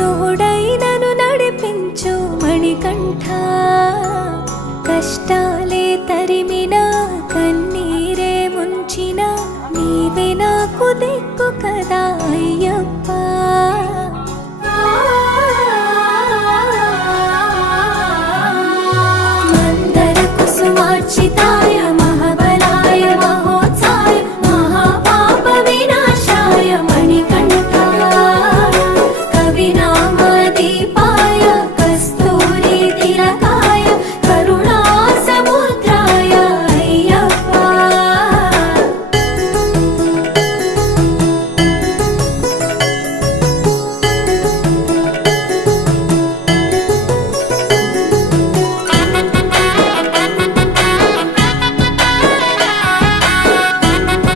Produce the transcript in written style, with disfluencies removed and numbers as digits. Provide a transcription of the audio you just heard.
తోడైనను నడిపించు మణికంఠ. కష్టాలే తరిమినా కన్నీరే ముంచిన నీవే నాకు దిక్కు కదా